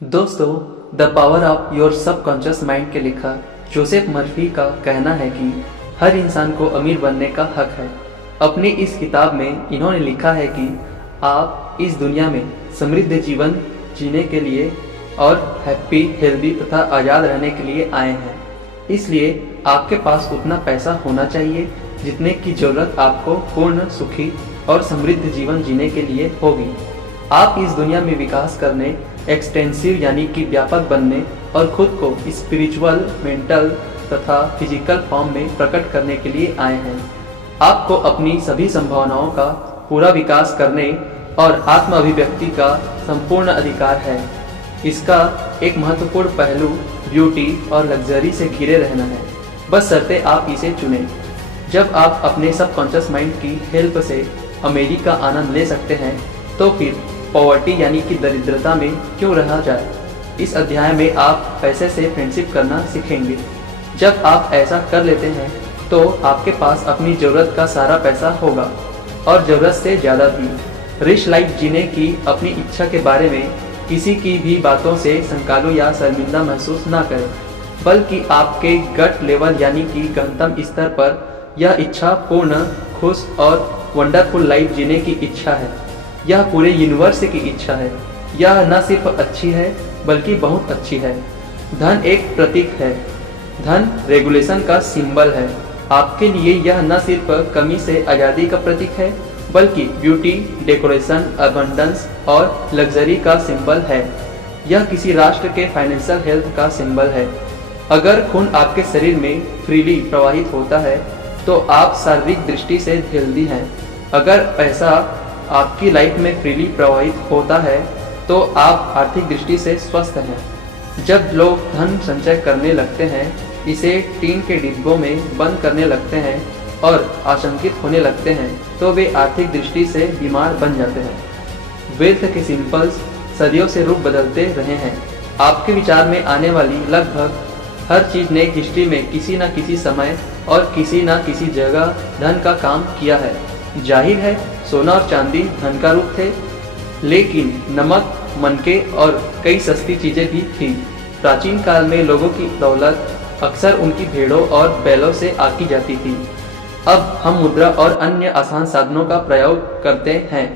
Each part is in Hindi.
दोस्तों, the power of your subconscious mind के लेखक जोसेफ मर्फी का कहना है कि हर इंसान को अमीर बनने का हक है। अपनी इस किताब में इन्होंने लिखा है कि आप इस दुनिया में समृद्ध जीवन जीने के लिए और हैप्पी, हेल्दी तथा आज़ाद रहने के लिए आए हैं। इसलिए आपके पास उतना पैसा होना चाहिए जितने की ज़रूरत आपको पूर्ण, सुखी और समृद्ध जीवन जीने के लिए होगी। आप इस दुनिया में विकास करने, एक्सटेंसिव यानी कि व्यापक बनने और खुद को स्पिरिचुअल, मेंटल तथा फिजिकल फॉर्म में प्रकट करने के लिए आए हैं। आपको अपनी सभी संभावनाओं का पूरा विकास करने और आत्म अभिव्यक्ति का संपूर्ण अधिकार है। इसका एक महत्वपूर्ण पहलू ब्यूटी और लग्जरी से घिरे रहना है, बस शर्ते आप इसे चुनें। जब आप अपने सबकॉन्शियस माइंड की हेल्प से अमीरी का आनंद ले सकते हैं, तो फिर पॉवर्टी यानी कि दरिद्रता में क्यों रहा जाए। इस अध्याय में आप पैसे से फ्रेंडशिप करना सीखेंगे। जब आप ऐसा कर लेते हैं तो आपके पास अपनी ज़रूरत का सारा पैसा होगा और ज़रूरत से ज़्यादा भी। रिच लाइफ जीने की अपनी इच्छा के बारे में किसी की भी बातों से संकालू या शर्मिंदा महसूस ना करें, बल्कि आपके गट लेवल यानी कि गहनतम स्तर पर यह इच्छा पूर्ण, खुश और वंडरफुल लाइफ जीने की इच्छा है। यह पूरे यूनिवर्स की इच्छा है। यह न सिर्फ अच्छी है बल्कि बहुत अच्छी है। धन एक प्रतीक है। धन रेगुलेशन का सिंबल है। आपके लिए यह न सिर्फ कमी से आज़ादी का प्रतीक है बल्कि ब्यूटी, डेकोरेशन, अबंडेंस और लग्जरी का सिंबल है। यह किसी राष्ट्र के फाइनेंशियल हेल्थ का सिंबल है। अगर खून आपके शरीर में फ्रीली प्रवाहित होता है तो आप शारीरिक दृष्टि से हेल्दी हैं। अगर पैसा आपकी लाइफ में फ्रीली प्रवाहित होता है तो आप आर्थिक दृष्टि से स्वस्थ हैं। जब लोग धन संचय करने लगते हैं, इसे टीन के डिब्बों में बंद करने लगते हैं और आशंकित होने लगते हैं, तो वे आर्थिक दृष्टि से बीमार बन जाते हैं। वेल्थ के सिंपल्स सदियों से रूप बदलते रहे हैं। आपके विचार में आने वाली लगभग हर चीज़ ने हिस्ट्री में किसी न किसी समय और किसी न किसी जगह धन का काम किया है। जाहिर है, सोना और चांदी धन का रूप थे, लेकिन नमक, मनके और कई सस्ती चीज़ें भी थीं। प्राचीन काल में लोगों की दौलत अक्सर उनकी भेड़ों और बैलों से आकी जाती थी। अब हम मुद्रा और अन्य आसान साधनों का प्रयोग करते हैं।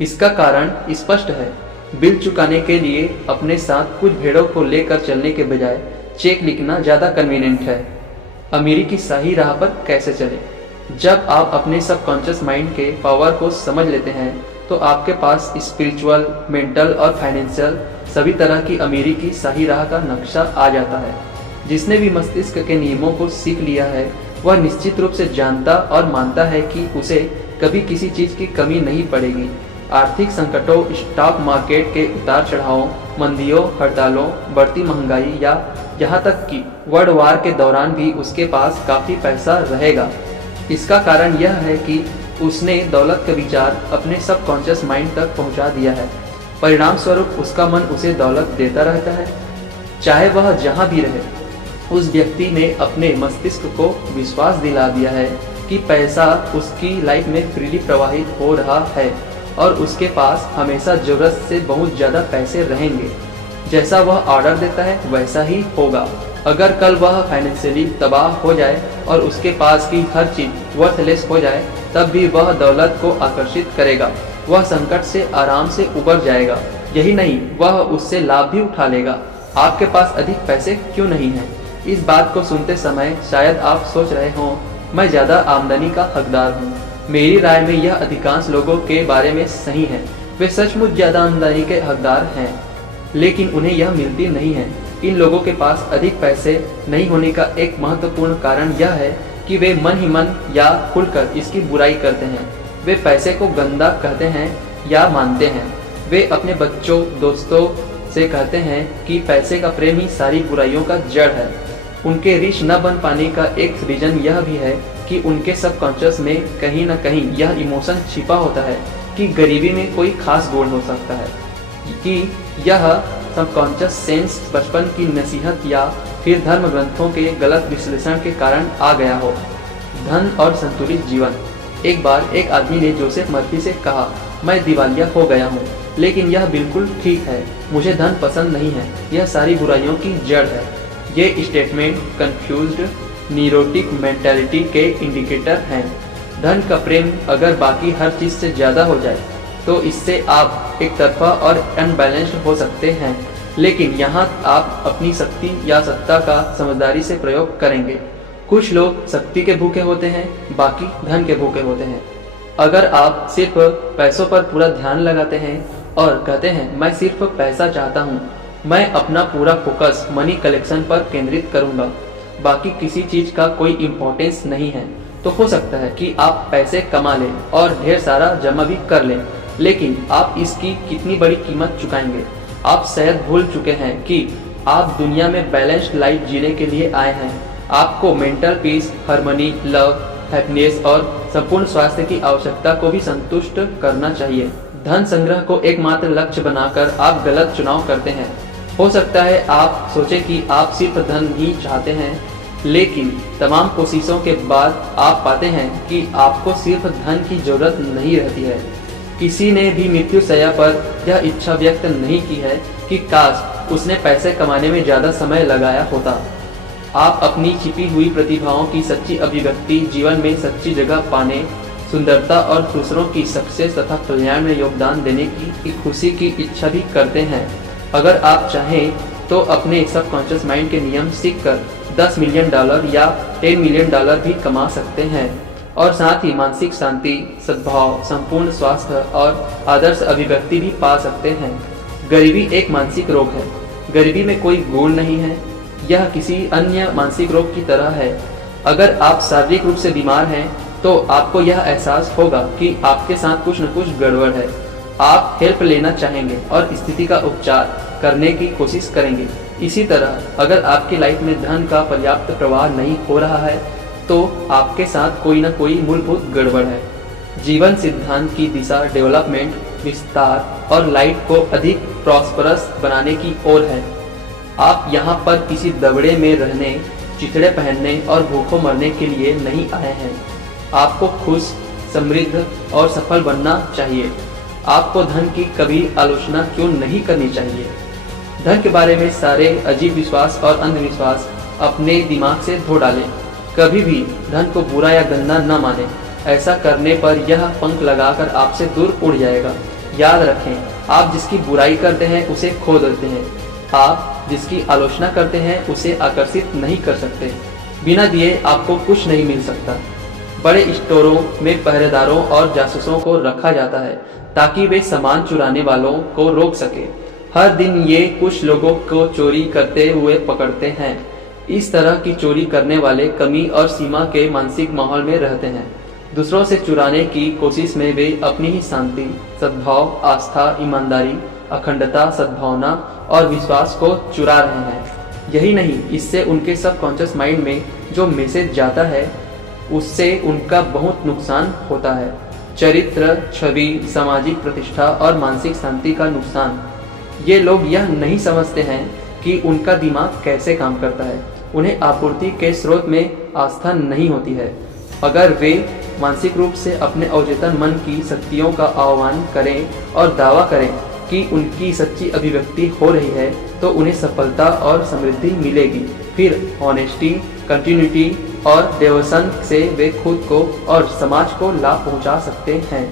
इसका कारण स्पष्ट है। बिल चुकाने के लिए अपने साथ कुछ भेड़ों को लेकर चलने के बजाय चेक लिखना ज़्यादा कन्वीनियंट है। अमीरी की सही राह पर कैसे चलें? जब आप अपने सबकॉन्शियस माइंड के पावर को समझ लेते हैं तो आपके पास स्पिरिचुअल, मेंटल और फाइनेंशियल सभी तरह की अमीरी की सही राह का नक्शा आ जाता है। जिसने भी मस्तिष्क के नियमों को सीख लिया है, वह निश्चित रूप से जानता और मानता है कि उसे कभी किसी चीज़ की कमी नहीं पड़ेगी। आर्थिक संकटों, स्टॉक मार्केट के उतार चढ़ावों, मंदियों, हड़तालों, बढ़ती महंगाई या यहाँ तक कि वर्ल्ड वार के दौरान भी उसके पास काफ़ी पैसा रहेगा। इसका कारण यह है कि उसने दौलत का विचार अपने सबकॉन्शियस माइंड तक पहुंचा दिया है। परिणाम स्वरूप उसका मन उसे दौलत देता रहता है, चाहे वह जहां भी रहे। उस व्यक्ति ने अपने मस्तिष्क को विश्वास दिला दिया है कि पैसा उसकी लाइफ में फ्रीली प्रवाहित हो रहा है और उसके पास हमेशा ज़रूरत से बहुत ज़्यादा पैसे रहेंगे। जैसा वह ऑर्डर देता है वैसा ही होगा। अगर कल वह फाइनेंशियली तबाह हो जाए और उसके पास की हर चीज़ वर्थलेस हो जाए, तब भी वह दौलत को आकर्षित करेगा। वह संकट से आराम से उबर जाएगा। यही नहीं, वह उससे लाभ भी उठा लेगा। आपके पास अधिक पैसे क्यों नहीं हैं? इस बात को सुनते समय शायद आप सोच रहे हों, मैं ज़्यादा आमदनी का हकदार हूँ। मेरी राय में यह अधिकांश लोगों के बारे में सही है। वे सचमुच ज़्यादा आमदनी के हकदार हैं, लेकिन उन्हें यह मिलती नहीं है। इन लोगों के पास अधिक पैसे नहीं होने का एक महत्वपूर्ण कारण यह है कि वे मन ही मन या खुलकर इसकी बुराई करते हैं। वे पैसे को गंदा कहते हैं या मानते हैं। वे अपने बच्चों, दोस्तों से कहते हैं कि पैसे का प्रेम ही सारी बुराइयों का जड़ है। उनके रिच न बन पाने का एक रीज़न यह भी है कि उनके सबकॉन्शियस में कहीं ना कहीं यह इमोशन छिपा होता है कि गरीबी में कोई खास गुण हो सकता है, कि यह सबकॉन्शियस सेंस बचपन की नसीहत या फिर धर्म ग्रंथों के गलत विश्लेषण के कारण आ गया हो। धन और संतुलित जीवन। एक बार एक आदमी ने जोसेफ मर्फी से कहा, मैं दिवालिया हो गया हूँ। लेकिन यह बिल्कुल ठीक है। मुझे धन पसंद नहीं है, यह सारी बुराइयों की जड़ है। ये स्टेटमेंट कंफ्यूज्ड न्यूरोटिक मेंटालिटी के इंडिकेटर हैं। धन का प्रेम अगर बाकी हर चीज से ज्यादा हो जाए तो इससे आप एक तरफा और अनबैलेंस्ड हो सकते हैं, लेकिन यहाँ आप अपनी शक्ति या सत्ता का समझदारी से प्रयोग करेंगे। कुछ लोग शक्ति के भूखे होते हैं, बाकी धन के भूखे होते हैं। अगर आप सिर्फ पैसों पर पूरा ध्यान लगाते हैं और कहते हैं मैं सिर्फ पैसा चाहता हूँ, मैं अपना पूरा फोकस मनी कलेक्शन पर केंद्रित करूंगा, बाकी किसी चीज का कोई इम्पोर्टेंस नहीं है, तो हो सकता है कि आप पैसे कमा लें और ढेर सारा जमा भी कर लें, लेकिन आप इसकी कितनी बड़ी कीमत चुकाएंगे। आप शायद भूल चुके हैं कि आप दुनिया में बैलेंस्ड लाइफ जीने के लिए आए हैं। आपको mental peace, harmony, love, happiness और संपूर्ण स्वास्थ्य की आवश्यकता को भी संतुष्ट करना चाहिए। धन संग्रह को एकमात्र लक्ष्य बनाकर आप गलत चुनाव करते हैं। हो सकता है आप सोचें कि आप सिर्फ धन ही चाहते हैं, लेकिन तमाम कोशिशों के बाद आप पाते हैं कि आपको सिर्फ धन की जरूरत नहीं रहती है। किसी ने भी मृत्युशैया पर यह इच्छा व्यक्त नहीं की है कि काश उसने पैसे कमाने में ज्यादा समय लगाया होता। आप अपनी छिपी हुई प्रतिभाओं की सच्ची अभिव्यक्ति, जीवन में सच्ची जगह पाने, सुंदरता और दूसरों की सक्सेस तथा कल्याण में योगदान देने की खुशी की इच्छा भी करते हैं। अगर आप चाहें तो अपने सबकॉन्शियस माइंड के नियम सीखकर $10 मिलियन या $10 मिलियन भी कमा सकते हैं और साथ ही मानसिक शांति, सद्भाव, संपूर्ण स्वास्थ्य और आदर्श अभिव्यक्ति भी पा सकते हैं। गरीबी एक मानसिक रोग है। गरीबी में कोई गुण नहीं है, यह किसी अन्य मानसिक रोग की तरह है। अगर आप शारीरिक रूप से बीमार हैं तो आपको यह एहसास होगा कि आपके साथ कुछ न कुछ गड़बड़ है। आप हेल्प लेना चाहेंगे और स्थिति का उपचार करने की कोशिश करेंगे। इसी तरह अगर आपकी लाइफ में धन का पर्याप्त प्रवाह नहीं हो रहा है तो आपके साथ कोई न कोई मूलभूत गड़बड़ है। जीवन सिद्धांत की दिशा डेवलपमेंट, विस्तार और लाइफ को अधिक प्रॉस्परस बनाने की ओर है। आप यहाँ पर किसी दबड़े में रहने, चिथड़े पहनने और भूखों मरने के लिए नहीं आए हैं। आपको खुश, समृद्ध और सफल बनना चाहिए। आपको धन की कभी आलोचना क्यों नहीं करनी चाहिए। धन के बारे में सारे अजीब विश्वास और अंधविश्वास अपने दिमाग से धो डालें। कभी भी धन को बुरा या गंदा न माने। ऐसा करने पर यह पंख लगाकर आपसे दूर उड़ जाएगा। याद रखें, आप जिसकी बुराई करते हैं उसे खो देते हैं। आप जिसकी आलोचना करते हैं उसे आकर्षित नहीं कर सकते। बिना दिए आपको कुछ नहीं मिल सकता। बड़े स्टोरों में पहरेदारों और जासूसों को रखा जाता है ताकि वे सामान चुराने वालों को रोक सके। हर दिन ये कुछ लोगों को चोरी करते हुए पकड़ते हैं। इस तरह की चोरी करने वाले कमी और सीमा के मानसिक माहौल में रहते हैं। दूसरों से चुराने की कोशिश में वे अपनी ही शांति, सद्भाव, आस्था, ईमानदारी, अखंडता, सद्भावना और विश्वास को चुरा रहे हैं। यही नहीं, इससे उनके सबकॉन्शियस माइंड में जो मैसेज जाता है उससे उनका बहुत नुकसान होता है। चरित्र, छवि, सामाजिक प्रतिष्ठा और मानसिक शांति का नुकसान। ये लोग यह नहीं समझते हैं कि उनका दिमाग कैसे काम करता है। उन्हें आपूर्ति के स्रोत में आस्था नहीं होती है। अगर वे मानसिक रूप से अपने अवचेतन मन की शक्तियों का आह्वान करें और दावा करें कि उनकी सच्ची अभिव्यक्ति हो रही है तो उन्हें सफलता और समृद्धि मिलेगी। फिर ऑनेस्टी, कंटिन्यूटी और डेवोशन से वे खुद को और समाज को लाभ पहुंचा सकते हैं।